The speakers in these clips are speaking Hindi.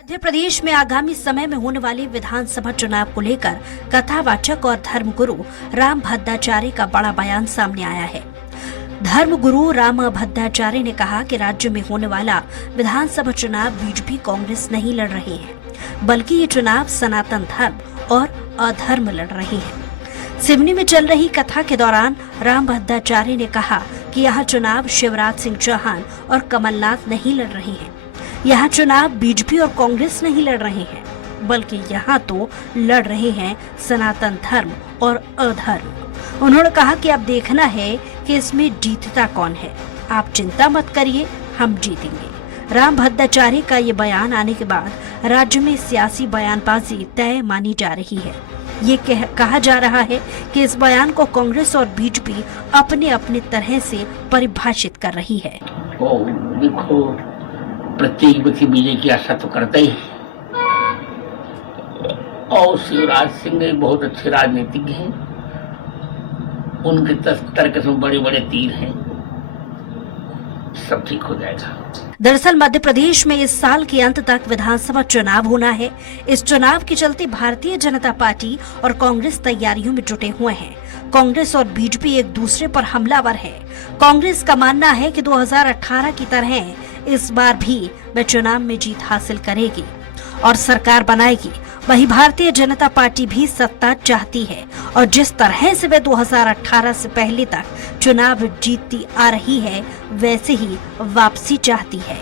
मध्य प्रदेश में आगामी समय में होने वाले विधानसभा चुनाव को लेकर कथावाचक और धर्मगुरु राम भद्राचार्य का बड़ा बयान सामने आया है। धर्मगुरु राम भद्राचार्य ने कहा कि राज्य में होने वाला विधानसभा चुनाव बीजेपी कांग्रेस नहीं लड़ रही है, बल्कि ये चुनाव सनातन धर्म और अधर्म लड़ रही है। सिवनी में चल रही कथा के दौरान राम भद्राचार्य ने कहा कि यहाँ चुनाव शिवराज सिंह चौहान और कमलनाथ नहीं लड़ रहे हैं। यहाँ चुनाव बीजेपी और कांग्रेस नहीं लड़ रहे हैं, बल्कि यहाँ तो लड़ रहे हैं सनातन धर्म और अधर्म। उन्होंने कहा कि अब देखना है कि इसमें जीतता कौन है। आप चिंता मत करिए, हम जीतेंगे। राम भद्राचार्य का ये बयान आने के बाद राज्य में सियासी बयानबाजी तय मानी जा रही है। ये कहा जा रहा है कि इस बयान को कांग्रेस और बीजेपी अपने अपने तरह से परिभाषित कर रही है। देखो, प्रत्येक व्यक्ति विजय की आशा तो करता ही है और शिवराज सिंह बहुत अच्छे राजनीतिज्ञ हैं। उनके तर्क में बड़े बड़े तीर हैं, सब ठीक हो जाएगा। दरअसल मध्य प्रदेश में इस साल के अंत तक विधानसभा चुनाव होना है। इस चुनाव के चलते भारतीय जनता पार्टी और कांग्रेस तैयारियों में जुटे हुए हैं। कांग्रेस और बीजेपी एक दूसरे पर हमलावर है। कांग्रेस का मानना है कि 2018 की तरह इस बार भी वह चुनाव में जीत हासिल करेगी और सरकार बनाएगी। वहीं भारतीय जनता पार्टी भी सत्ता चाहती है और जिस तरह से वह 2018 से पहले तक चुनाव जीतती आ रही है, वैसे ही वापसी चाहती है।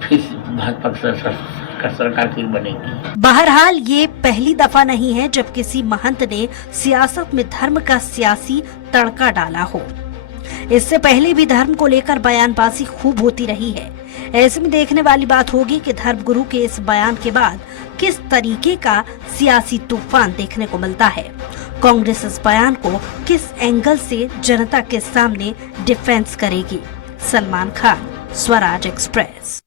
फिर भाजपा का सरकार फिर बनेगी। बहरहाल ये पहली दफा नहीं है जब किसी महंत ने सियासत में धर्म का सियासी तड़का डाला हो। इससे पहले भी धर्म को लेकर बयानबाजी खूब होती रही है। ऐसे में देखने वाली बात होगी कि धर्मगुरु के इस बयान के बाद किस तरीके का सियासी तूफान देखने को मिलता है। कांग्रेस इस बयान को किस एंगल से जनता के सामने डिफेंस करेगी। सलमान खान, स्वराज एक्सप्रेस।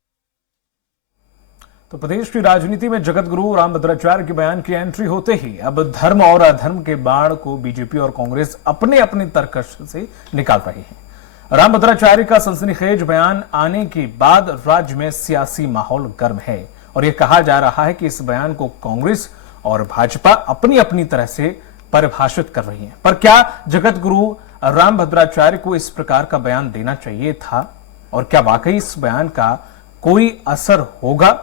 तो प्रदेश की राजनीति में जगत गुरु राम भद्राचार्य के बयान की एंट्री होते ही अब धर्म और अधर्म के बाण को बीजेपी और कांग्रेस अपने अपने तर्कश से निकाल रही है। राम भद्राचार्य का सनसनीखेज बयान आने के बाद राज्य में सियासी माहौल गर्म है और यह कहा जा रहा है कि इस बयान को कांग्रेस और भाजपा अपनी अपनी तरह से परिभाषित कर रही है। पर क्या जगत गुरु राम भद्राचार्य को इस प्रकार का बयान देना चाहिए था और क्या वाकई इस बयान का कोई असर होगा?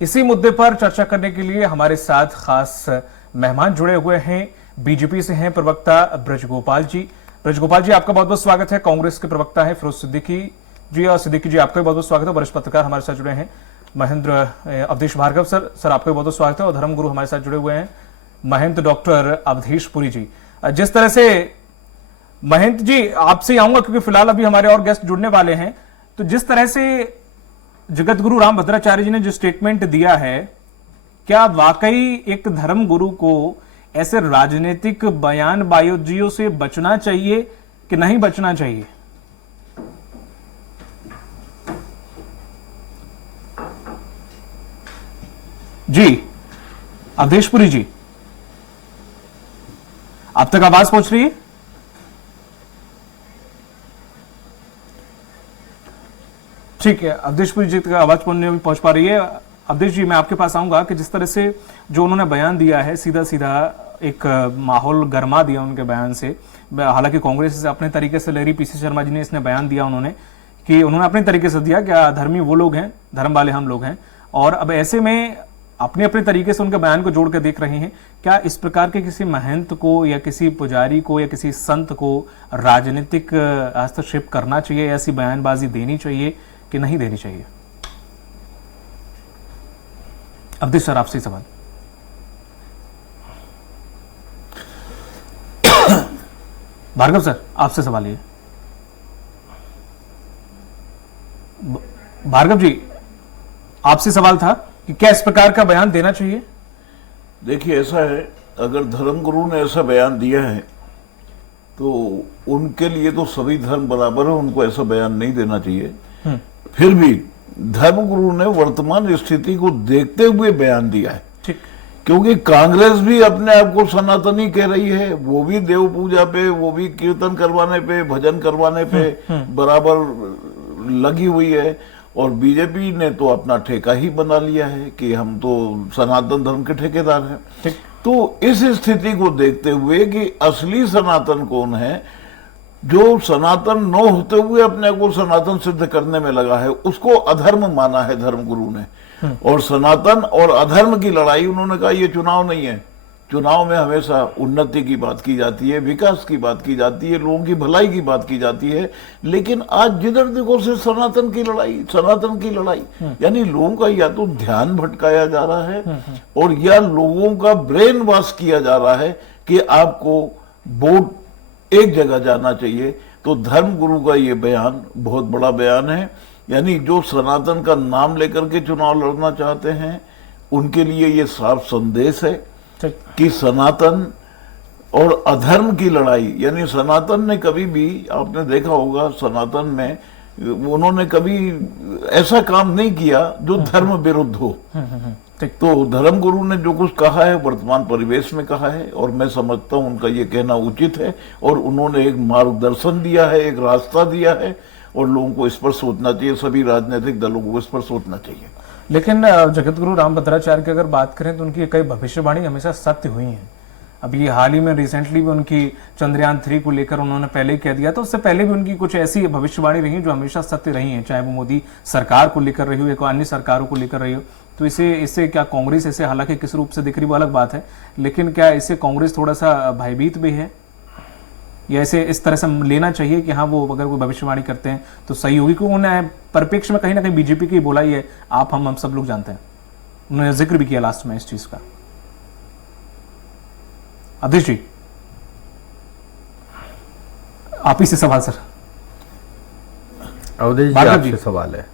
इसी मुद्दे पर चर्चा करने के लिए हमारे साथ खास मेहमान जुड़े हुए हैं। बीजेपी से हैं प्रवक्ता ब्रजगोपाल जी। ब्रजगोपाल जी, आपका बहुत बहुत स्वागत है। कांग्रेस के प्रवक्ता है फिरोज सिद्दीकी जी, और सिद्दीकी जी आपका भी बहुत बहुत स्वागत है। वरिष्ठ पत्रकार हमारे साथ जुड़े हैं महेंद्र अवधेश भार्गव सर आपका भी बहुत बहुत स्वागत है। और धर्मगुरु हमारे साथ जुड़े हुए हैं महंत डॉक्टर अवधेश पुरी जी। जिस तरह से महंत जी आपसे आऊंगा क्योंकि फिलहाल अभी हमारे और गेस्ट जुड़ने वाले हैं, तो जिस तरह से जगत गुरु राम भद्राचार्य जी ने जो स्टेटमेंट दिया है, क्या वाकई एक धर्म गुरु को ऐसे राजनीतिक बयानबाजियों से बचना चाहिए कि नहीं बचना चाहिए? जी अवधेशपुरी जी, अब तक आवाज पहुंच रही है? ठीक है, अवधेशपुरी जी तक आवाज पहुंच पा रही है। अवधेश जी, मैं आपके पास आऊंगा कि जिस तरह से जो उन्होंने बयान दिया है, सीधा सीधा एक माहौल गरमा दिया उनके बयान से। हालांकि कांग्रेस से अपने तरीके से लहरी पीसी शर्मा जी ने इसने बयान दिया, उन्होंने अपने तरीके से दिया कि धर्मी वो लोग हैं, धर्म वाले हम लोग हैं। और अब ऐसे में अपने अपने तरीके से उनके बयान को जोड़ कर देख रहे हैं। क्या इस प्रकार के किसी महंत को या किसी पुजारी को या किसी संत को राजनीतिक हस्तक्षेप करना चाहिए, ऐसी बयानबाजी देनी चाहिए कि नहीं देनी चाहिए? अवधेश सर, आपसे सवाल। भार्गव सर, आपसे सवाल ये। भार्गव जी, आपसे सवाल था कि क्या इस प्रकार का बयान देना चाहिए? देखिए, ऐसा है, अगर धर्मगुरु ने ऐसा बयान दिया है तो उनके लिए तो सभी धर्म बराबर है, उनको ऐसा बयान नहीं देना चाहिए। फिर भी धर्मगुरु ने वर्तमान स्थिति को देखते हुए बयान दिया है। ठीक, क्योंकि कांग्रेस भी अपने आप को सनातनी कह रही है, वो भी देव पूजा पे, वो भी कीर्तन करवाने पे, भजन करवाने पे बराबर लगी हुई है। और बीजेपी ने तो अपना ठेका ही बना लिया है कि हम तो सनातन धर्म के ठेकेदार हैं। तो इस स्थिति को देखते हुए कि असली सनातन कौन है, जो सनातन न होते हुए अपने को सनातन सिद्ध करने में लगा है, उसको अधर्म माना है धर्मगुरु ने। और सनातन और अधर्म की लड़ाई, उन्होंने कहा ये चुनाव नहीं है। चुनाव में हमेशा उन्नति की बात की जाती है, विकास की बात की जाती है, लोगों की भलाई की बात की जाती है, लेकिन आज जिधर देखो से सनातन की लड़ाई, यानी लोगों का या तो ध्यान भटकाया जा रहा है और या लोगों का ब्रेन वॉश किया जा रहा है कि आपको वोट एक जगह जाना चाहिए। तो धर्मगुरु का ये बयान बहुत बड़ा बयान है, यानी जो सनातन का नाम लेकर के चुनाव लड़ना चाहते हैं उनके लिए ये साफ संदेश है कि सनातन और अधर्म की लड़ाई, यानी सनातन ने कभी भी, आपने देखा होगा सनातन में उन्होंने कभी ऐसा काम नहीं किया जो धर्म विरुद्ध हो। तो धर्मगुरु ने जो कुछ कहा है वर्तमान परिवेश में कहा है, और मैं समझता हूं उनका ये कहना उचित है, और उन्होंने एक मार्गदर्शन दिया है, एक रास्ता दिया है, और लोगों को इस पर सोचना चाहिए, सभी राजनीतिक दलों को इस पर सोचना चाहिए। लेकिन जगतगुरु रामभद्राचार्य की अगर बात करें तो उनकी कई भविष्यवाणी हमेशा सत्य हुई हैं। अभी हाल ही में रिसेंटली भी उनकी चंद्रयान 3 को लेकर उन्होंने पहले ही कह दिया था, उससे पहले भी उनकी कुछ ऐसी भविष्यवाणी रही जो हमेशा सत्य रही हैं, चाहे वो मोदी सरकार को लेकर रही हो या अन्य सरकारों को लेकर रही हो। तो इससे क्या कांग्रेस इसे हालांकि किस रूप से दिख रही वो अलग बात है, लेकिन क्या इससे कांग्रेस थोड़ा सा भयभीत भी है, या इसे इस तरह से लेना चाहिए कि हाँ वो अगर कोई भविष्यवाणी करते हैं तो सही होगी? क्योंकि उन्हें परिप्रेक्ष्य में कहीं ना कहीं बीजेपी की बोला ही है, आप हम सब लोग जानते हैं, उन्होंने जिक्र भी किया लास्ट में इस चीज का। अधीश जी, आप ही से सवाल सर। अवधेश जी आपसे सवाल है।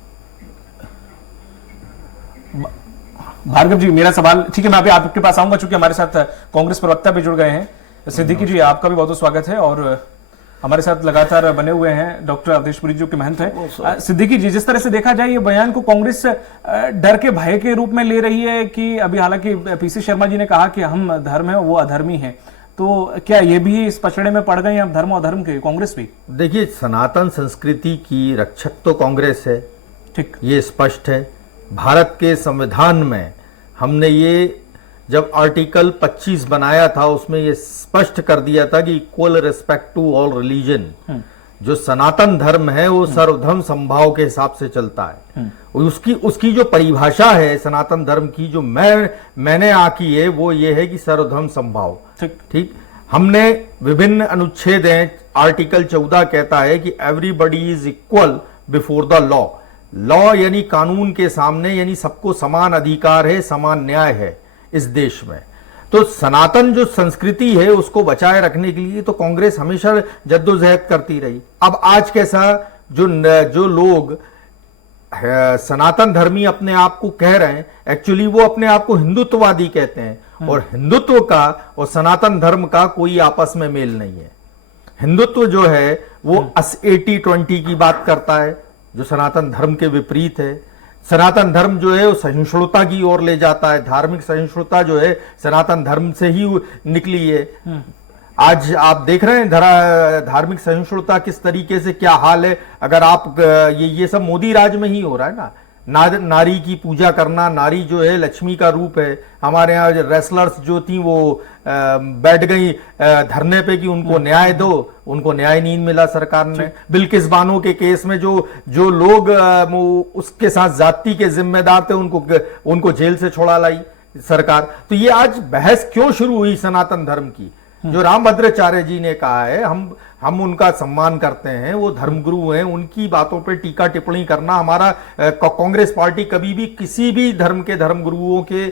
भार्गव जी मेरा सवाल, ठीक है मैं अभी आपके पास आऊंगा, चूंकि हमारे साथ कांग्रेस प्रवक्ता भी जुड़ गए हैं। सिद्दीकी जी आपका भी बहुत बहुत स्वागत है, और हमारे साथ लगातार बने हुए हैं डॉक्टर अवधेशपुरी जी के महंत है। सिद्दीकी जी, जिस तरह से देखा जाए ये बयान को कांग्रेस डर के भय के रूप में ले रही है कि अभी हालांकि पीसी शर्मा जी ने कहा कि हम धर्म है वो अधर्मी है, तो क्या ये भी इस पचड़े में पड़ गए हैं अब धर्म और अधर्म के, कांग्रेस भी? देखिए, सनातन संस्कृति की रक्षक तो कांग्रेस है, ठीक, ये स्पष्ट है। भारत के संविधान में हमने ये जब आर्टिकल 25 बनाया था उसमें ये स्पष्ट कर दिया था कि equal respect to all religion, जो सनातन धर्म है वो सर्वधर्म समभाव के हिसाब से चलता है। उसकी जो परिभाषा है सनातन धर्म की, जो मैंने आकी है वो ये है कि सर्वधर्म समभाव। ठीक, हमने विभिन्न अनुच्छेद हैं, आर्टिकल 14 कहता है कि everybody is equal before the law. Law यानी कानून के सामने, यानी सबको समान अधिकार है, समान न्याय है इस देश में। तो सनातन जो संस्कृति है उसको बचाए रखने के लिए तो कांग्रेस हमेशा जद्दोजहद करती रही। अब आज कैसा, जो लोग सनातन धर्मी अपने आप को कह रहे हैं, एक्चुअली वो अपने आप को हिंदुत्ववादी कहते हैं, और हिंदुत्व का और सनातन धर्म का कोई आपस में मेल नहीं है। हिंदुत्व जो है वो 80-20 की बात करता है, जो सनातन धर्म के विपरीत है। सनातन धर्म जो है वो सहिष्णुता की ओर ले जाता है, धार्मिक सहिष्णुता जो है सनातन धर्म से ही निकली है। आज आप देख रहे हैं धार्मिक सहिष्णुता किस तरीके से, क्या हाल है। अगर आप ये सब मोदी राज में ही हो रहा है ना, नारी की पूजा करना, नारी जो है लक्ष्मी का रूप है। हमारे यहाँ रेसलर्स जो थी वो बैठ गई धरने पे कि उनको न्याय दो, उनको न्याय नहीं मिला सरकार ने। बिल्किस बानो के केस में जो लोग उसके साथ जाति के जिम्मेदार थे उनको जेल से छुड़ा लाई सरकार। तो ये आज बहस क्यों शुरू हुई सनातन धर्म की? जो रामभद्राचार्य जी ने कहा है, हम उनका सम्मान करते हैं, वो धर्मगुरु हैं, उनकी बातों पर टीका टिप्पणी करना हमारा, कांग्रेस पार्टी कभी भी किसी भी धर्म के धर्मगुरुओं के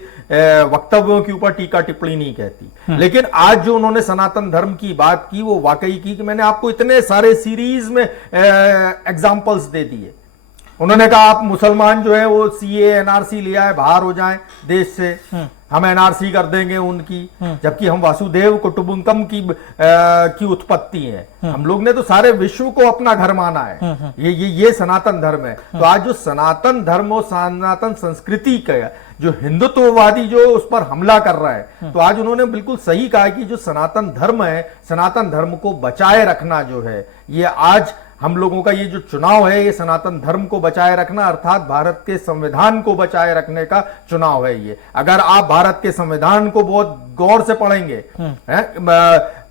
वक्तव्यों के ऊपर टीका टिप्पणी नहीं कहती। लेकिन आज जो उन्होंने सनातन धर्म की बात की वो वाकई की कि मैंने आपको इतने सारे सीरीज में एग्जाम्पल्स दे दिए। उन्होंने कहा आप मुसलमान जो है वो सीए एनआरसी लिया है, बाहर हो जाएं देश से, हम एनआरसी कर देंगे उनकी, जबकि हम वासुदेव कुटुंबकम की उत्पत्ति है। हम लोग ने तो सारे विश्व को अपना घर माना है। ये सनातन धर्म है। तो आज जो सनातन धर्म और सनातन संस्कृति का जो हिंदुत्ववादी जो उस पर हमला कर रहा है, तो आज उन्होंने बिल्कुल सही कहा कि जो सनातन धर्म है, सनातन धर्म को बचाए रखना जो है, ये आज हम लोगों का ये जो चुनाव है, ये सनातन धर्म को बचाए रखना अर्थात भारत के संविधान को बचाए रखने का चुनाव है ये। अगर आप भारत के संविधान को बहुत गौर से पढ़ेंगे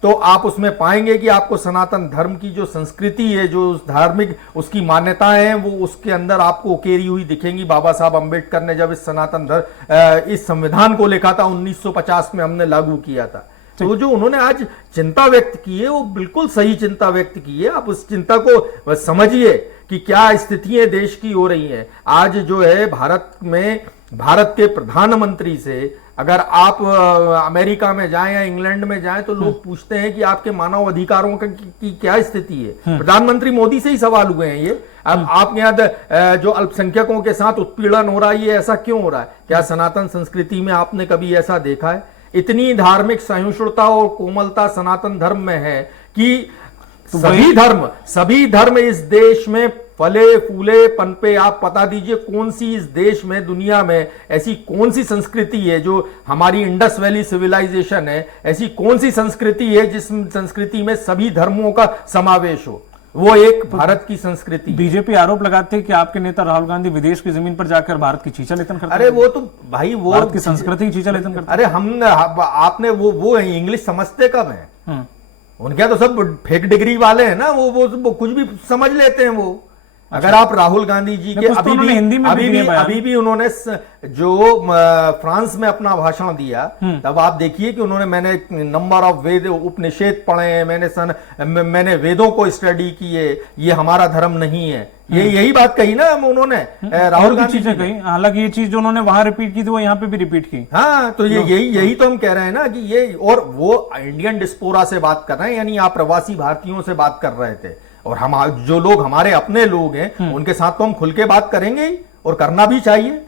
तो आप उसमें पाएंगे कि आपको सनातन धर्म की जो संस्कृति है, जो धार्मिक उसकी मान्यताएं हैं, वो उसके अंदर आपको उकेरी हुई दिखेंगी। बाबा साहब अंबेडकर ने जब इस सनातन धर्म इस संविधान को लिखा था 1950 में, हमने लागू किया था, तो जो उन्होंने आज चिंता व्यक्त की है वो बिल्कुल सही चिंता व्यक्त की है। आप उस चिंता को समझिए कि क्या स्थितियां देश की हो रही हैं। आज जो है भारत में, भारत के प्रधानमंत्री से अगर आप अमेरिका में जाएं या इंग्लैंड में जाएं तो लोग पूछते हैं कि आपके मानव अधिकारों की क्या स्थिति है। प्रधानमंत्री मोदी से ही सवाल हुए हैं ये। अब आपके यहाँ जो अल्पसंख्यकों के साथ उत्पीड़न हो रहा है, ये ऐसा क्यों हो रहा है? क्या सनातन संस्कृति में आपने कभी ऐसा देखा है? इतनी धार्मिक सहिष्णुता और कोमलता सनातन धर्म में है कि सभी धर्म इस देश में फले फूले पनपे। आप पता दीजिए कौन सी इस देश में, दुनिया में ऐसी कौन सी संस्कृति है जो हमारी इंडस वैली सिविलाइजेशन है, ऐसी कौन सी संस्कृति है जिस संस्कृति में सभी धर्मों का समावेश हो? वो एक भारत की संस्कृति। बीजेपी आरोप लगाते हैं कि आपके नेता राहुल गांधी विदेश की जमीन पर जाकर भारत की छीछा-लेतन करते हैं। अरे वो तो भाई, वो भारत की संस्कृति की छीछा-लेतन करते हैं। अरे आपने वो इंग्लिश समझते कब हैं? उनके तो सब फेक डिग्री वाले हैं ना, वो कुछ भी समझ लेते हैं वो। अगर आप राहुल गांधी जी के अभी भी उन्होंने जो फ्रांस में अपना भाषण दिया, तब आप देखिए कि मैंने नंबर ऑफ वेद उपनिषद पढ़े हैं, मैंने वेदों को स्टडी किए, ये हमारा धर्म नहीं है। यही बात कही ना उन्होंने, राहुल गांधी चीजें कही। हालांकि ये चीज जो उन्होंने वहां रिपीट की थी वो यहाँ पे भी रिपीट की। हाँ, तो यही तो हम कह रहे हैं ना कि ये, और वो इंडियन डिस्पोरा से बात कर रहे हैं, यानी आप प्रवासी भारतीयों से बात कर रहे थे। और हम जो लोग हमारे अपने लोग हैं उनके साथ तो हम खुल के बात करेंगे ही, और करना भी चाहिए।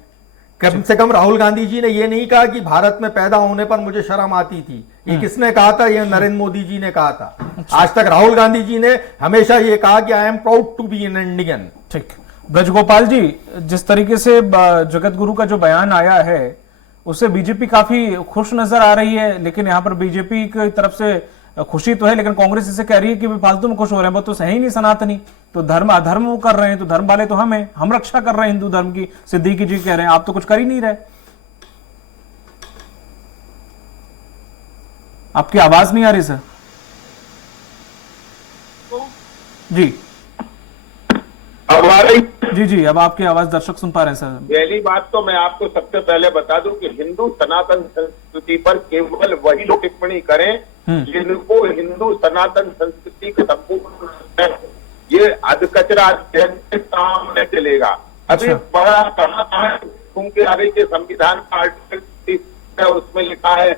कम से कम राहुल गांधी जी ने ये नहीं कहा कि भारत में पैदा होने पर मुझे शर्म आती थी। ये किसने कहा था? ये नरेंद्र मोदी जी ने कहा था। आज तक राहुल गांधी जी ने हमेशा ये कहा कि I am proud to be an Indian. ठीक। ब्रजगोपाल जी, जिस तरीके से जगत गुरु का जो बयान आया है उससे बीजेपी काफी खुश नजर आ रही है, लेकिन यहाँ पर बीजेपी की तरफ से खुशी तो है, लेकिन कांग्रेस इसे कह रही है कि वे फालतू में खुश हो रहे हैं, वो तो सही नहीं सनातनी, तो धर्म अधर्म वो कर रहे हैं, तो धर्म वाले तो हम रक्षा कर रहे हैं हिंदू धर्म की। सिद्दीकी जी कह रहे हैं आप तो कुछ कर ही नहीं रहे। आपकी आवाज नहीं आ रही सर। जी अब आ रही? जी, अब आपकी आवाज दर्शक सुन पा रहे हैं सर। पहली बात तो मैं आपको सबसे पहले बता दूं कि हिंदू सनातन संस्कृति पर केवल वही लोग टिप्पणी करें जिनको हिंदू सनातन संस्कृति का संपूर्ण ये अधकचरा सामने चलेगा। अभी बड़ा कहा है क्योंकि आगे के संविधान का आर्टिकल उसमें लिखा है।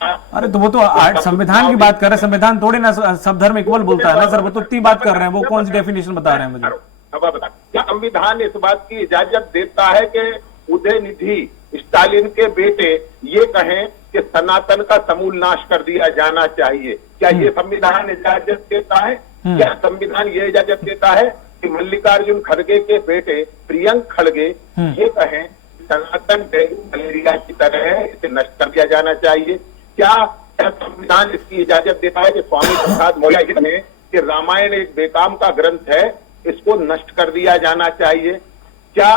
अरे तो वो तो संविधान की बात कर रहे हैं, संविधान थोड़ी ना सब धर्म इक्वल बोलता है ना सर, वो तो इतनी बात कर रहे हैं, वो कौन सी डेफिनेशन बता रहे हैं मुझे? अब बता, क्या संविधान इस बात की इजाजत देता है कि उदयनिधि स्टालिन के बेटे ये कहें कि सनातन का समूल नाश कर दिया जाना चाहिए? क्या ये संविधान इजाजत देता है? क्या संविधान ये इजाजत देता है कि मल्लिकार्जुन खड़गे के बेटे प्रियंक खड़गे ये कहें सनातन डेंगू मलेरिया की तरह है, इसे नष्ट कर दिया जाना चाहिए? क्या संविधान इसकी इजाजत देता है कि स्वामी प्रसाद मौर्य ने कि रामायण एक बेकाम का ग्रंथ है, इसको नष्ट कर दिया जाना चाहिए? क्या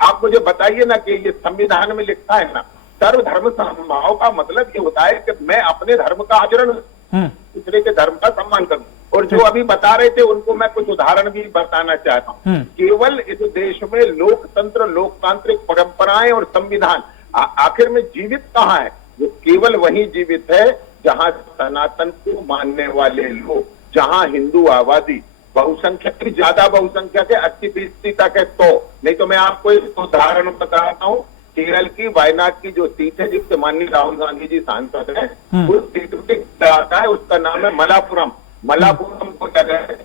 आप मुझे बताइए ना कि ये संविधान में लिखा है ना, सर्वधर्म समभाव का मतलब ये होता है कि मैं अपने धर्म का आचरण दूसरे के धर्म का सम्मान करूं। और जो अभी बता रहे थे उनको मैं कुछ उदाहरण भी बताना चाहता हूं। केवल इस देश में लोकतंत्र, लोकतांत्रिक परंपराएं और संविधान आखिर में जीवित कहाँ है? वो केवल वही जीवित है जहां सनातन को मानने वाले लोग, जहां हिंदू आबादी बहुसंख्यक, ज्यादा बहुसंख्यक है, 80-20 तक है, तो नहीं तो मैं आपको एक उदाहरण बताता हूँ। केरल की वायनाड की जो सीट है जिससे माननीय राहुल गांधी जी सांसद है, उस सीट पे आता है, उसका नाम है मलापुरम। मलापुरम को जगह है,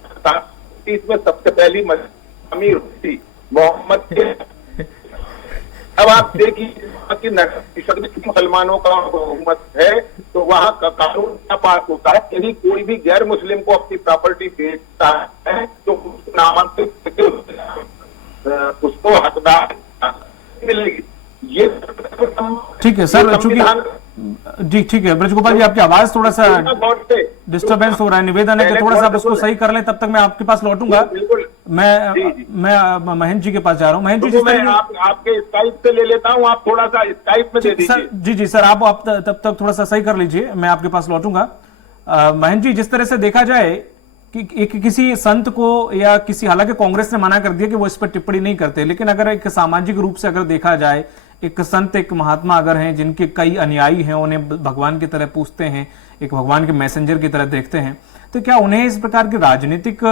इसमें सबसे पहली अमीर थी मोहम्मद के। अब आप देखिए कि मुसलमानों का हुकूमत है तो वहां का कानून क्या पास होता है? यदि कोई भी गैर मुस्लिम को अपनी प्रॉपर्टी बेचता है तो नामांकित उसको हकदार मिलेगी। ये ठीक है सर, चूंकि जी ठीक है ब्रजगोपाल जी, आपकी आवाज थोड़ा सा गौर से डिस्टर्बेंस हो रहा है, निवेदन है कि थोड़ा सा आप इसको सही कर लें, तब तक मैं आपके पास लौटूंगा। बिल्कुल मैं महेंद्र जी के पास जा रहा हूँ। महेंद्र जी, तो जिस मैं तरह आपके स्काइप से ले लेता हूं, आप थोड़ा सा स्काइप में दे सर, दीजिए। जी सर, आप तब तक थोड़ा सा सही कर लीजिए, मैं आपके पास लौटूंगा। महेंद्र जी, जिस तरह से देखा जाए कि एक किसी संत को या किसी, हालांकि कांग्रेस ने मना कर दिया कि वो इस पर टिप्पणी नहीं करते, लेकिन अगर एक सामाजिक रूप से अगर देखा जाए, एक संत, एक महात्मा अगर हैं जिनके कई अनुयायी हैं, उन्हें भगवान की तरह पूजते हैं, एक भगवान के मैसेंजर की तरह देखते हैं, तो क्या उन्हें इस प्रकार की राजनीतिक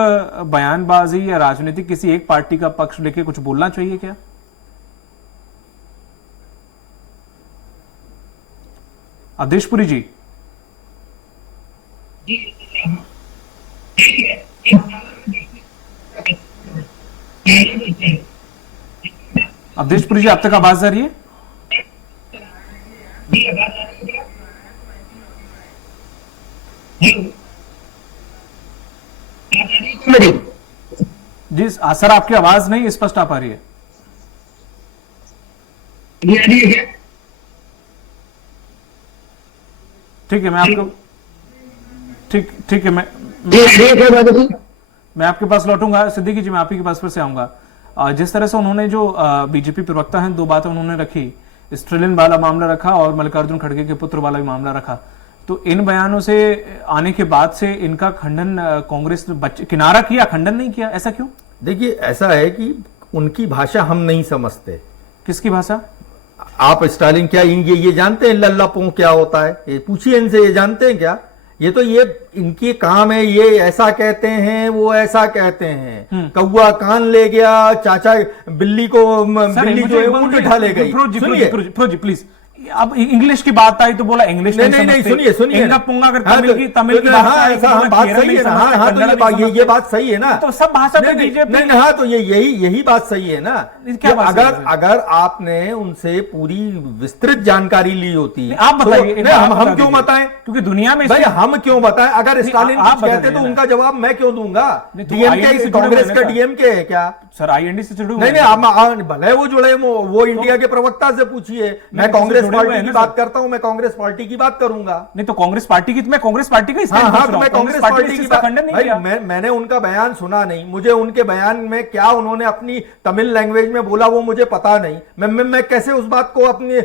बयानबाजी या राजनीतिक किसी एक पार्टी का पक्ष लेके कुछ बोलना चाहिए क्या? अवधेशपुरी जी, अवधेशपुरी जी, आप तक आवाज आ रही है? जी सर, आपकी आवाज नहीं स्पष्ट आ पा रही है। ठीक है, मैं आपको ठीक है, मैं आपके पास लौटूंगा। सिद्दीकी जी, मैं आप ही के पास फिर से आऊंगा। जिस तरह से उन्होंने जो बीजेपी प्रवक्ता हैं, दो बातें उन्होंने रखी, स्ट्रेलिन वाला मामला रखा और मल्लिकार्जुन खड़गे के पुत्र वाला भी मामला रखा, तो इन बयानों से आने के बाद से इनका खंडन कांग्रेस ने किनारा किया, खंडन नहीं किया, ऐसा क्यों? देखिए, ऐसा है कि उनकी भाषा हम नहीं समझते। किसकी भाषा? आप स्टालिन क्या ये जानते हैं लल्लापों क्या होता है? ये पूछिए इनसे, ये जानते हैं क्या? ये तो ये इनके काम है, ये ऐसा कहते हैं, वो ऐसा कहते हैं। कौआ कान ले गया, चाचा बिल्ली को, बिल्ली जो है ऊँट उठा ले गई। सुनिए प्लीज, अब इंग्लिश की बात आई तो बोला इंग्लिश नहीं, सुनिए पुंगा अगर तमिल की बात सही है ना। हाँ, तो ये बात सही है ना, तो सब भाषा पे बीजेपी। नहीं, हाँ, तो यही बात सही है ना। अगर आपने उनसे पूरी विस्तृत जानकारी ली होती, आप बताइए, हम क्यों बताएं? क्योंकि दुनिया में भाई हम क्यों बताएं? अगर स्टालिन कुछ कहते तो उनका जवाब मैं क्यों दूंगा? डीएमके, कांग्रेस का डीएमके है क्या सर? आईएनडी से जुड़े? नहीं, भले वो जुड़े, वो इंडिया के प्रवक्ता से पूछिए। मैं कांग्रेस पार्टी की बात करता हूं, मैं कांग्रेस पार्टी की बात करूंगा। नहीं तो कांग्रेस पार्टी की, मैं कांग्रेस पार्टी का तो मैं कांग्रेस पार्टी की खंडन नहीं किया। मैंने उनका बयान सुना नहीं, मुझे उनके बयान में क्या उन्होंने अपनी तमिल लैंग्वेज में बोला वो मुझे पता नहीं। मैं कैसे उस बात को अपनी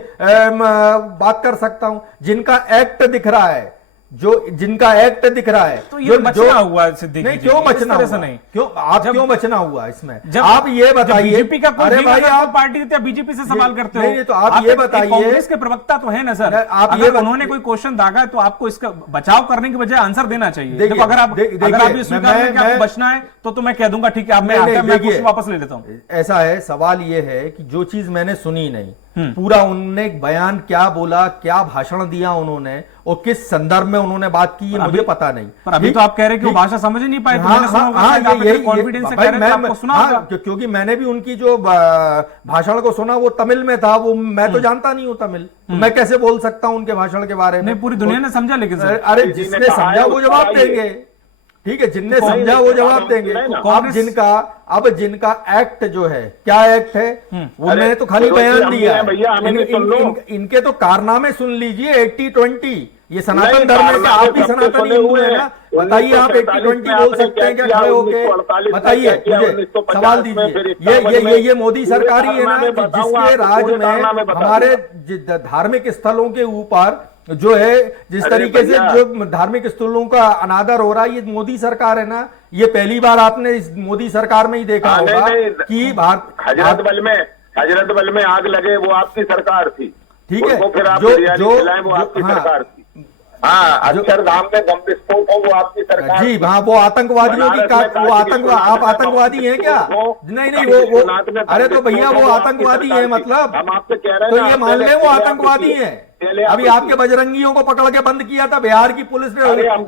बात कर सकता हूं? जिनका एक्ट दिख रहा है, जिनका एक्ट दिख रहा है, तो ये बचना हुआ सिद्दीकी नहीं, जी, क्यों बचना हुआ? नहीं, क्यों क्यों बचना हुआ इसमें? आप ये बताइए। बीजेपी का कोई, अरे भाई, आप पार्टी देते हैं, बीजेपी से सवाल करते हो? नहीं, तो आप ये बताइए। कांग्रेस के प्रवक्ता तो है ना सर, आप ये उन्होंने कोई क्वेश्चन दागा तो आपको इसका बचाव करने के बजाय आंसर देना चाहिए। देखो, अगर आप ये स्वीकार करें कि आपको बचना है तो मैं कह दूंगा ठीक है, मैं वापस ले लेता हूं। ऐसा है, सवाल ये है कि जो चीज मैंने सुनी नहीं, पूरा उन्होंने बयान क्या बोला, क्या भाषण दिया उन्होंने और किस संदर्भ में उन्होंने बात की, ये मुझे पता नहीं। पर अभी तो आप कह रहे हैं कि वो भाषा समझ ही नहीं पाए, कॉन्फिडेंस से कह रहे हैं, आपको सुना होगा। क्योंकि मैंने भी उनकी जो भाषण को सुना वो तमिल में था, वो मैं तो जानता नहीं हूँ तमिल, तो मैं कैसे बोल सकता हूँ उनके भाषण के बारे में? नहीं, पूरी दुनिया ने समझा, लेकिन अरे जिसने समझा वो जवाब देंगे, ठीक है, जिनने समझा वो जवाब देंगे। अब जिनका एक्ट जो है, क्या एक्ट है, उन्होंने तो खाली बयान दिया है। इनके तो कारनामे सुन लीजिए, 80-20, ये सनातन धर्म में, आप भी सनातनी हिंदू है ना, बताइए आप 80-20 बोल सकते हैं क्या खड़े होके? बताइए मुझे, सवाल दीजिए। ये मोदी सरकार ही है ना जिसके राज में हमारे धार्मिक स्थलों के ऊपर जो है, जिस तरीके से जो धार्मिक स्थलों का अनादर हो रहा है, ये मोदी सरकार है ना। ये पहली बार आपने इस मोदी सरकार में ही देखा होगा कि हजरत बल में आग लगे, वो आपकी सरकार थी, ठीक है, फिर आप वो आपकी सरकार थी। हाँ, अक्षरधाम में बम विस्फोट हो, वो आपकी सरकार जी। हाँ, वो आतंकवादियों की आप आतंकवादी हैं क्या? नहीं, वो अरे तो भैया वो आतंकवादी है, मतलब हम आपसे कह रहे हैं, तो ये मान लें वो आतंकवादी है। अभी आपके बजरंगियों को पकड़ के बंद किया था बिहार की पुलिस ने,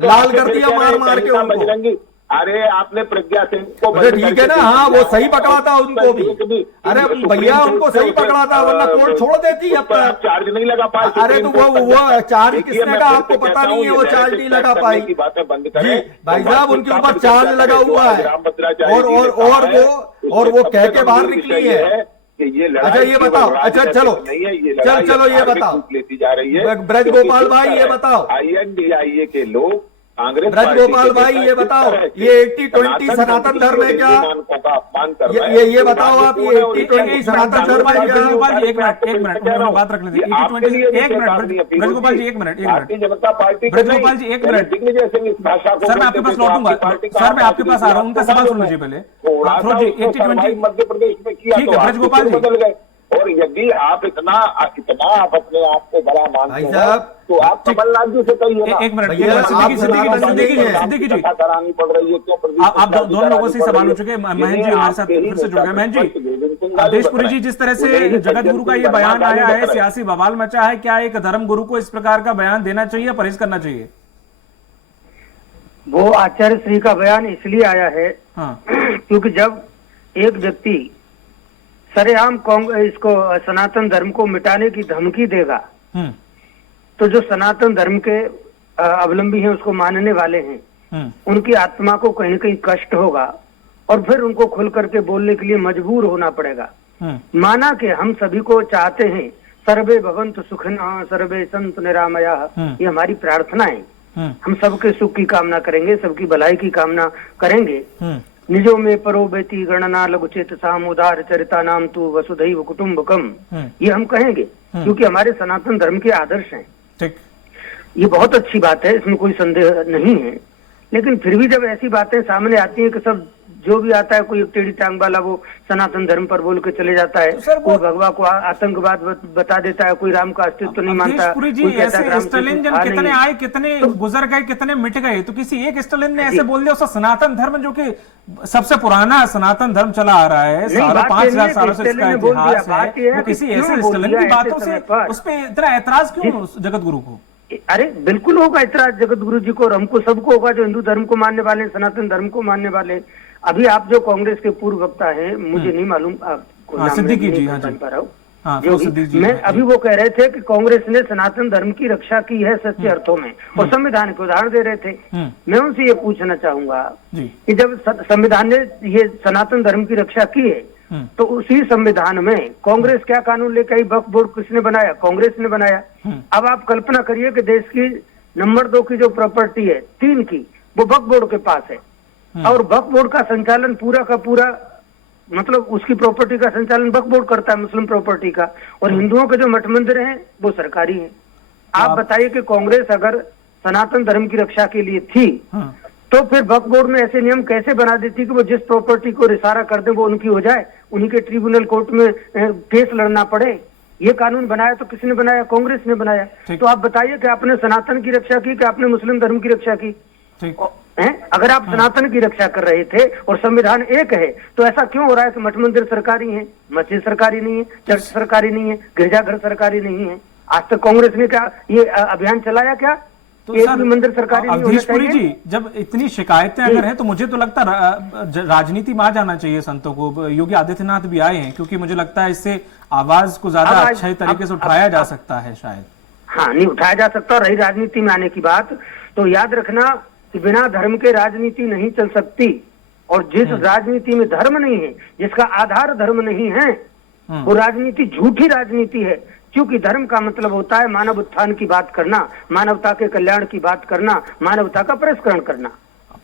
लाल कर दिया मार के उनको। अरे आपने प्रज्ञा सिंह को, ठीक है ना, हाँ, वो सही पकड़ा था उनको भी। अरे भैया उनको सही पकड़ा था, वरना कोर्ट छोड़ देती है। चार्ज नहीं लगा पाए। अरे तो वो चार्ज किसने का आपको पता नहीं है, वो चार्ज नहीं लगा पाई जी। भाई साहब, उनके ऊपर चार्ज लगा हुआ है और वो कह के बाहर निकली है कि ये लड़ाई अच्छा, ये केवल बताओ। अच्छा, राजनीतिक चलो। नहीं है, ये लड़ाई चलो, ये धार्मिक बताओ। रूप लेती जा रही है। ब्रजगोपाल भाई, ये बताओ। INDIA के लोग कांग्रेस ब्रजगोपाल भाई, ये बताओ, ये 80-20 सनातन धर्म है क्या? ये बताओ आप, ये 80-20 सनातन धर्म है क्या? ब्रजगोपाल जी, एक मिनट, उन्होंने बात रख ली थी। 80-20 एक मिनट, ब्रजगोपाल जी, एक मिनट। भारतीय जनता पार्टी ब्रजगोपाल जी, एक मिनट। दिग्विजय सिंह इस भाषा को सर, मैं आपके पास लौटूंगा। सर, मैं आपके पास आ रहा हूँ, उनका सवाल सुन लीजिए पहले। थोड़ा जी, 80-20 मध्य प्रदेश में किया ठीक तो है, ब्रजगोपाल जी। बदल गए। और यदि आप इतना आप अपने आप को बड़ा मानते भाई हैं साहब, तो आप कमलनाथ जी से कहिए ना। एक मिनट, भैया, सिद्दीकी जी, कथा करानी पड़ रही है क्यों? आप दोनों लोगों से सवाल हो चुके हैं। महेंद्र जी हमारे साथ फिर से जुड़ गए। महेंद्र जी, अवधेशपुरी जी, जिस तरह से जगत गुरु का ये बयान आया है, सियासी बवाल मचा है, क्या एक धर्म गुरु को इस प्रकार का बयान देना चाहिए, परहेज करना चाहिए? वो आचार्य श्री का बयान इसलिए आया है हाँ, क्योंकि जब एक व्यक्ति सरेआम इसको सनातन धर्म को मिटाने की धमकी देगा, तो जो सनातन धर्म के अवलंबी हैं, उसको मानने वाले हैं, उनकी आत्मा को कहीं न कहीं कष्ट होगा और फिर उनको खुल करके बोलने के लिए मजबूर होना पड़ेगा। माना कि हम सभी को चाहते हैं सर्वे भवन्तु सुखिनः सर्वे सन्तु निरामयाः, ये हमारी प्रार्थना है। हम सबके सुख की कामना करेंगे, सबकी भलाई की कामना करेंगे। निजो में परो बेती गणना लघुचेत साम उदार चरिता नाम तू वसुधैव कुटुम्बकम, ये हम कहेंगे क्योंकि हमारे सनातन धर्म के आदर्श हैं। ठीक, ये बहुत अच्छी बात है, इसमें कोई संदेह नहीं है। लेकिन फिर भी जब ऐसी बातें सामने आती हैं कि सब जो भी आता है, कोई एक टेढ़ी टांग वाला वो सनातन धर्म पर बोल के चले जाता है, कोई भगवा को आतंकवाद बता देता है, कोई राम का अस्तित्व नहीं मानता, अवधेशपुरी जी, कोई कहता है ऐसे राम की स्टालिन कुछ था कितने नहीं। आए, कितने गुजर गए, कितने मिट गए, तो किसी एक स्टालिन ने ऐसे बोल दिया उसका सनातन धर्म, जो कि सबसे पुराना सनातन धर्म चला आ रहा है, सालों 5000 सालों से इसका इतिहास है, तो किसी ऐसे स्टालिन की बातों से उस पर इतना ऐतराज क्यों जगत गुरु को? अरे बिल्कुल होगा इतराज जगत गुरु जी को और हमको सबको होगा, जो हिंदू धर्म को मानने वाले, सनातन धर्म को मानने वाले। अभी आप जो कांग्रेस के पूर्व वक्ता हैं, मुझे नहीं मालूम आपको नाम सिद्दीकी जी, नहीं हाँ जी। पा रहा हूँ, हाँ, जो सिद्दीकी भी, जी, मैं हाँ अभी जी। वो कह रहे थे कि कांग्रेस ने सनातन धर्म की रक्षा की है सच्चे अर्थों में, और संविधान के उदाहरण दे रहे थे। मैं उनसे ये पूछना चाहूंगा कि जब संविधान ने ये सनातन धर्म की रक्षा की है, तो उसी संविधान में कांग्रेस क्या कानून लेकर आई? वक्फ बोर्ड किसने बनाया? कांग्रेस ने बनाया। अब आप कल्पना करिए कि देश की नंबर 2 की जो प्रॉपर्टी है, 3 की, वो वक्फ बोर्ड के पास है, और वक्फ बोर्ड का संचालन पूरा का पूरा, मतलब उसकी प्रॉपर्टी का संचालन वक्फ बोर्ड करता है, मुस्लिम प्रॉपर्टी का, और हिंदुओं के जो मठ मंदिर हैं वो सरकारी हैं। आप बताइए कि कांग्रेस अगर सनातन धर्म की रक्षा के लिए थी, तो फिर वक्फ बोर्ड में ऐसे नियम कैसे बना देती कि वो जिस प्रॉपर्टी को रिसारा कर दे वो उनकी हो जाए, उन्हीं के ट्रिब्यूनल कोर्ट में केस लड़ना पड़े? ये कानून बनाया तो किसने बनाया? कांग्रेस ने बनाया। तो आप बताइए कि आपने सनातन की रक्षा की कि आपने मुस्लिम धर्म की रक्षा की? अगर आप सनातन की रक्षा कर रहे थे और संविधान एक है, तो ऐसा क्यों हो रहा है कि मठ मंदिर सरकारी है, मस्जिद सरकारी नहीं है, चर्च सरकारी नहीं है, गिरजाघर सरकारी नहीं है? आज तक कांग्रेस ने क्या ये अभियान चलाया क्या? तो एक भी मंदिर सरकारी नहीं होना अवधेशपुरी चाहिए? जी, जब इतनी शिकायतें अगर हैं, तो मुझे तो लगता राजनीति में आ जाना चाहिए संतों को। योगी आदित्यनाथ भी आए हैं, क्योंकि मुझे लगता है इससे आवाज को ज्यादा अच्छे तरीके से उठाया जा सकता है शायद। हाँ, नहीं उठाया जा सकता। रही राजनीति में आने की बात, तो याद रखना कि बिना धर्म के राजनीति नहीं चल सकती, और जिस राजनीति में धर्म नहीं है, जिसका आधार धर्म नहीं है, वो राजनीति झूठी राजनीति है। क्योंकि धर्म का मतलब होता है मानव उत्थान की बात करना, मानवता के कल्याण की बात करना, मानवता का परिष्करण करना।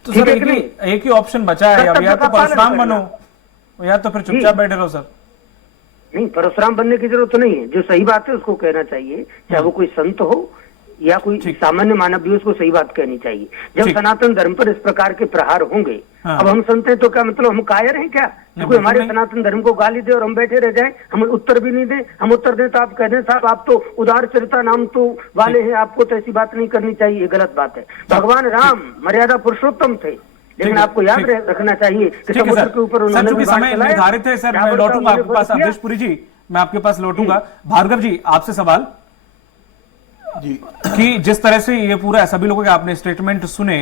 तो सर एक ही ऑप्शन बचा है, अब या तो परशुराम बनो या तो फिर चुपचाप बैठे रहो सर। नहीं, परशुराम बनने की जरूरत नहीं है। जो सही बात है उसको कहना चाहिए, चाहे वो कोई संत हो या कोई सामान्य मानव भी, उसको सही बात कहनी चाहिए। जब सनातन धर्म पर इस प्रकार के प्रहार होंगे, अब हम संत हैं तो क्या मतलब हम कायर हैं क्या? कोई हमारे सनातन धर्म को गाली दे और हम बैठे रह जाएं, हम उत्तर भी नहीं दें? हम उत्तर दें तो आप कह दें साहब आप तो उदार चरिता नाम तो वाले हैं, आपको तो ऐसी बात नहीं करनी चाहिए, ये गलत बात है। भगवान राम मर्यादा पुरुषोत्तम थे, लेकिन आपको याद रखना चाहिए कि समुद्र के ऊपर उन्होंने समय निर्धारित है। सर मैं लौटूंगा आपके पास, अवधेशपुरी जी मैं आपके पास लौटूंगा। भार्गव जी, आपसे सवाल जी, कि जिस तरह से ये पूरा सभी लोगों के आपने स्टेटमेंट सुने,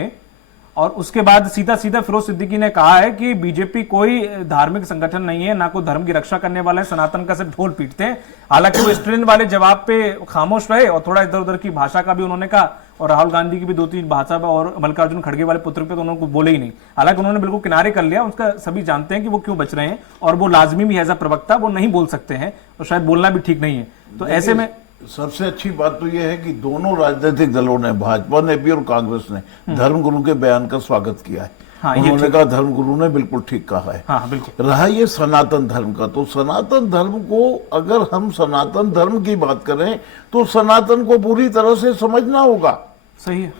और उसके बाद सीधा सीधा फिरोज सिद्दीकी ने कहा है कि बीजेपी कोई धार्मिक संगठन नहीं है, ना कोई धर्म की रक्षा करने वाला है, सनातन का सिर्फ ढोल पीटते हैं। हालांकि वो स्टेलिन वाले जवाब पे खामोश रहे और थोड़ा इधर उधर की भाषा का भी उन्होंने कहा, और राहुल गांधी की भी 2-3 भाषा और मल्लिकार्जुन खड़गे वाले पुत्र पे तो उन्होंने बोले ही नहीं। हालांकि उन्होंने बिल्कुल किनारे कर लिया, उसका सभी जानते हैं कि वो क्यों बच रहे हैं, और वो लाजमी भी एज अ प्रवक्ता वो नहीं बोल सकते हैं, और शायद बोलना भी ठीक नहीं है। तो ऐसे में सबसे अच्छी बात तो यह है कि दोनों राजनीतिक दलों ने, भाजपा ने भी और कांग्रेस ने, धर्मगुरु के बयान का स्वागत किया है। हाँ, उन्होंने कहा धर्मगुरु ने बिल्कुल ठीक कहा है। हाँ, बिल्कुल। रहा ये सनातन धर्म का, तो सनातन धर्म को अगर हम सनातन धर्म की बात करें तो सनातन को पूरी तरह से समझना होगा। सही है।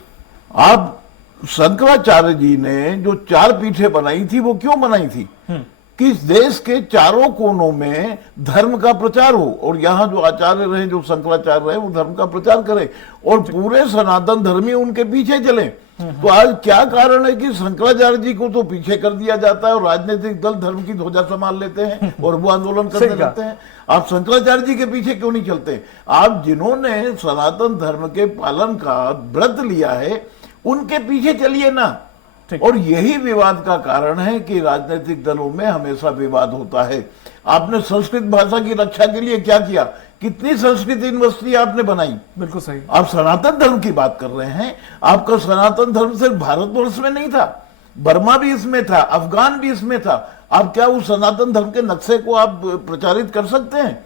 आप शंकराचार्य जी ने जो 4 पीठें बनाई थी वो क्यों बनाई थी? कि देश के चारों कोनों में धर्म का प्रचार हो, और यहाँ जो आचार्य रहे, जो शंकराचार्य रहे, वो धर्म का प्रचार करें और पूरे सनातन धर्मी उनके पीछे चले। तो आज क्या कारण है कि शंकराचार्य जी को तो पीछे कर दिया जाता है और राजनीतिक दल धर्म की ध्वजा संभाल लेते हैं और वो आंदोलन करने लगते हैं? आप शंकराचार्य जी के पीछे क्यों नहीं चलते? आप जिन्होंने सनातन धर्म के पालन का व्रत लिया है उनके पीछे चलिए ना। और यही विवाद का कारण है कि राजनीतिक दलों में हमेशा विवाद होता है। आपने संस्कृत भाषा की रक्षा के लिए क्या किया? कितनी संस्कृत यूनिवर्सिटी आपने बनाई? बिल्कुल सही। आप सनातन धर्म की बात कर रहे हैं। आपका सनातन धर्म सिर्फ भारतवर्ष में नहीं था, बर्मा भी इसमें था, अफगान भी इसमें था। आप क्या उस सनातन धर्म के नक्शे को आप प्रचारित कर सकते हैं?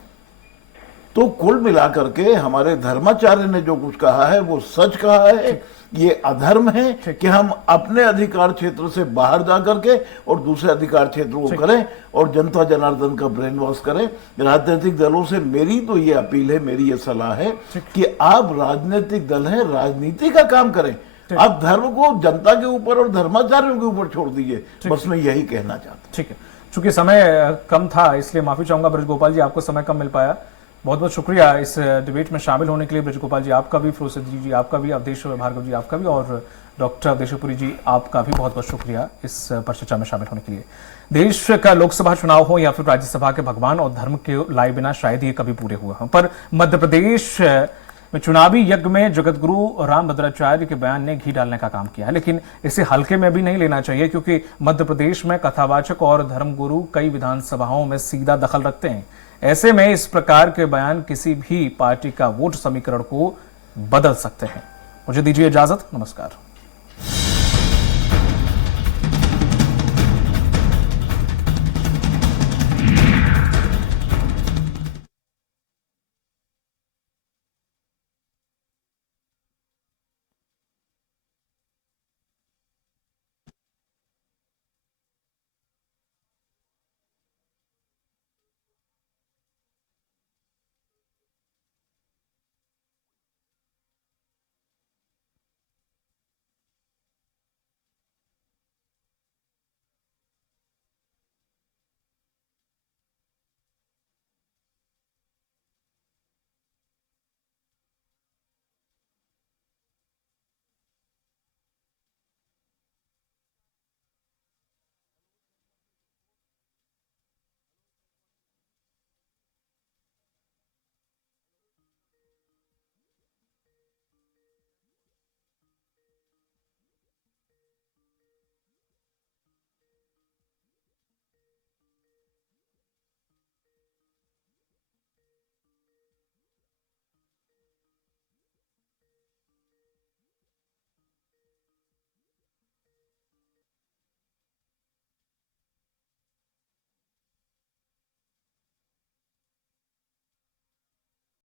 तो कुल मिलाकर के हमारे धर्माचार्य ने जो कुछ कहा है वो सच कहा है। ये अधर्म है कि हम अपने अधिकार क्षेत्र से बाहर जाकर के और दूसरे अधिकार क्षेत्रों को करें और जनता जनार्दन का ब्रेन वॉश करें। राजनीतिक दलों से मेरी तो ये अपील है, मेरी ये सलाह है कि आप राजनीतिक दल हैं, राजनीति का काम करें। आप धर्म को जनता के ऊपर और धर्माचार्यों के ऊपर छोड़ दीजिए। बस मैं यही कहना चाहता हूँ। ठीक है, चूंकि समय कम था इसलिए माफी चाहूंगा ब्रज गोपाल जी, आपको समय कम मिल पाया। बहुत बहुत शुक्रिया इस डिबेट में शामिल होने के लिए ब्रज गोपाल जी, आपका भी, फिरोज सिद्दीकी जी आपका भी, अवधेश भार्गव जी आपका भी, और डॉक्टर अवधेशपुरी जी आपका भी बहुत बहुत शुक्रिया इस परिचर्चा में शामिल होने के लिए। देश का लोकसभा चुनाव हो या फिर राज्यसभा के, भगवान और धर्म के लाए बिना शायद ये कभी पूरे हुए हों, पर मध्य प्रदेश में चुनावी यज्ञ में जगतगुरु रामभद्राचार्य के बयान ने घी डालने का काम किया है। लेकिन इसे हल्के में भी नहीं लेना चाहिए, क्योंकि मध्य प्रदेश में कथावाचक और धर्मगुरु कई विधानसभाओं में सीधा दखल रखते हैं। ऐसे में इस प्रकार के बयान किसी भी पार्टी का वोट समीकरण को बदल सकते हैं। मुझे दीजिए इजाजत, नमस्कार।